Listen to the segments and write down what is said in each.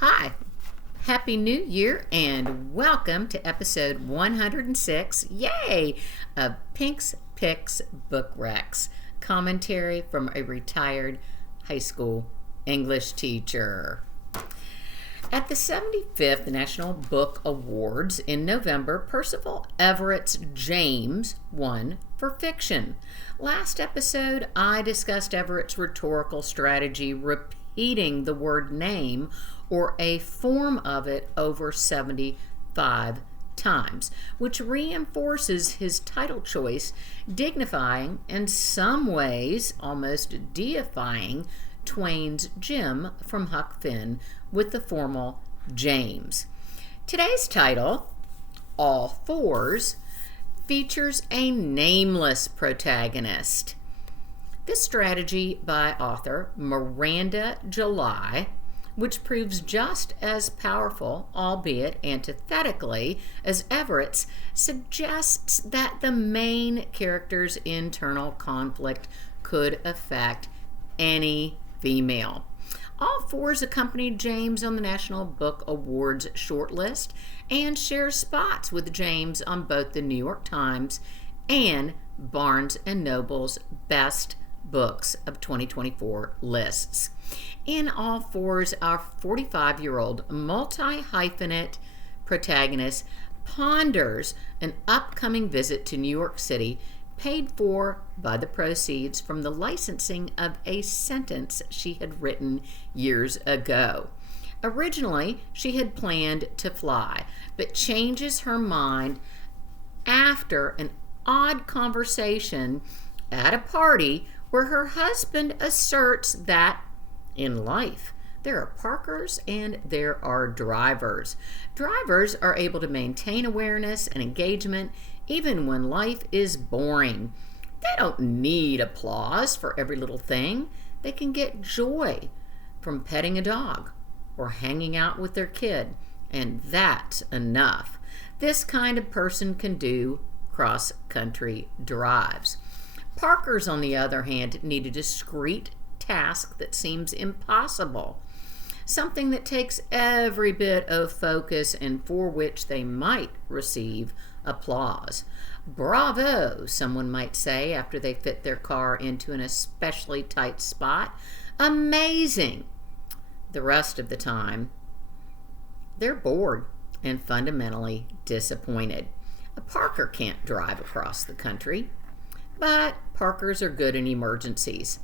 Hi, Happy New Year, and welcome to episode 106, yay, of Pink's Picks Book Recs, commentary from a retired high school English teacher. At the 75th National Book Awards in November, Percival Everett's James won for fiction. Last episode, I discussed Everett's rhetorical strategy, repeating the word name or a form of it over 75 times, which reinforces his title choice, dignifying, in some ways almost deifying, Twain's Jim from Huck Finn with the formal James. Today's title, All Fours, features a nameless protagonist. This strategy by author Miranda July, which proves just as powerful, albeit antithetically, as Everett's, suggests that the main character's internal conflict could affect any female. All Fours accompanied James on the National Book Awards shortlist and shares spots with James on both the New York Times and Barnes & Noble's Best Books of 2024 lists. In All Fours, our 45-year-old multi-hyphenate protagonist ponders an upcoming visit to New York City, paid for by the proceeds from the licensing of a sentence she had written years ago. Originally, she had planned to fly, but changes her mind after an odd conversation at a party where her husband asserts that in life there are parkers and there are drivers. Drivers are able to maintain awareness and engagement even when life is boring. They don't need applause for every little thing. They can get joy from petting a dog or hanging out with their kid, and that's enough. This kind of person can do cross-country drives. Parkers, on the other hand, need a discrete task that seems impossible, something that takes every bit of focus and for which they might receive applause. Bravo, someone might say after they fit their car into an especially tight spot. Amazing. The rest of the time, they're bored and fundamentally disappointed. A parker can't drive across the country, but parkers are good in emergencies.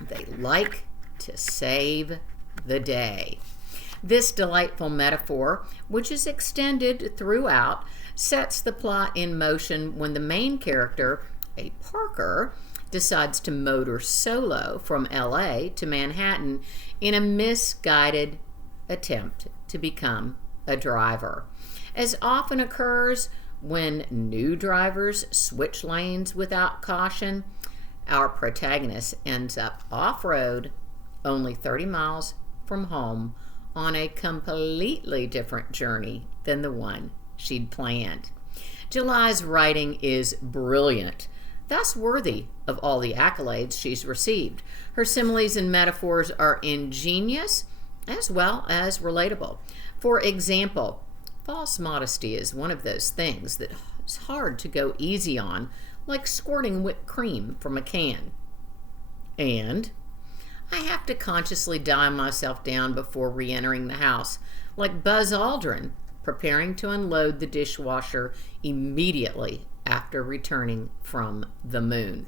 They like to save the day. This delightful metaphor, which is extended throughout, sets the plot in motion when the main character, a parker, decides to motor solo from LA to Manhattan in a misguided attempt to become a driver. As often occurs when new drivers switch lanes without caution, our protagonist ends up off-road, only 30 miles from home, on a completely different journey than the one she'd planned. July's writing is brilliant, thus worthy of all the accolades she's received. Her similes and metaphors are ingenious as well as relatable. For example, false modesty is one of those things that is hard to go easy on, like squirting whipped cream from a can. And I have to consciously dial myself down before re-entering the house, like Buzz Aldrin preparing to unload the dishwasher immediately after returning from the moon.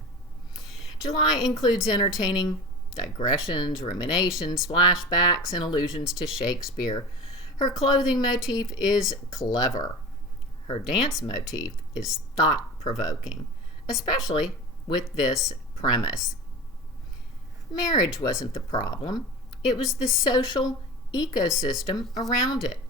July includes entertaining digressions, ruminations, flashbacks, and allusions to Shakespeare. Her clothing motif is clever. Her dance motif is thought-provoking, especially with this premise. Marriage wasn't the problem. It was the social ecosystem around it.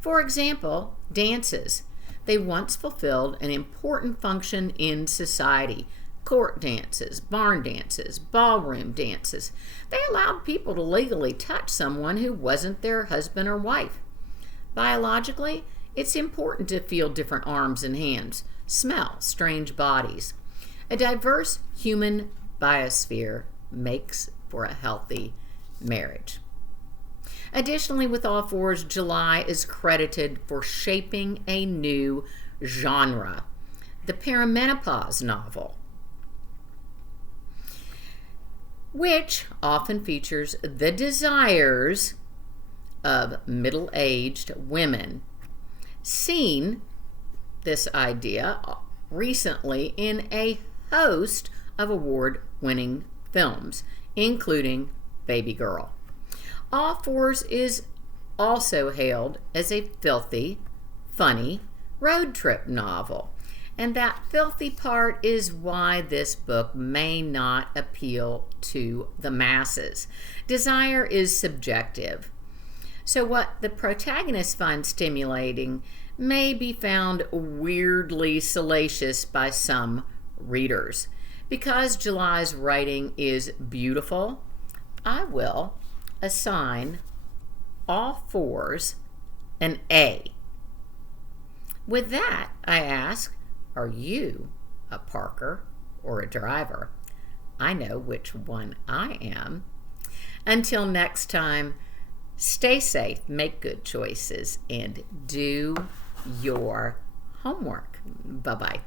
For example, dances. They once fulfilled an important function in society. Court dances, barn dances, ballroom dances. They allowed people to legally touch someone who wasn't their husband or wife. Biologically, it's important to feel different arms and hands, smell strange bodies. A diverse human biosphere makes for a healthy marriage. Additionally, with All Fours, July is credited for shaping a new genre, the perimenopause novel, which often features the desires of middle-aged women. Seen this idea recently in a host of award-winning films, including Baby Girl. All Fours is also hailed as a filthy, funny road trip novel. And that filthy part is why this book may not appeal to the masses. Desire is subjective. So what the protagonist finds stimulating may be found weirdly salacious by some readers. Because July's writing is beautiful, I will assign All Fours an A. With that, I ask, are you a parker or a driver? I know which one I am. Until next time, stay safe, make good choices, and do your homework. Bye-bye.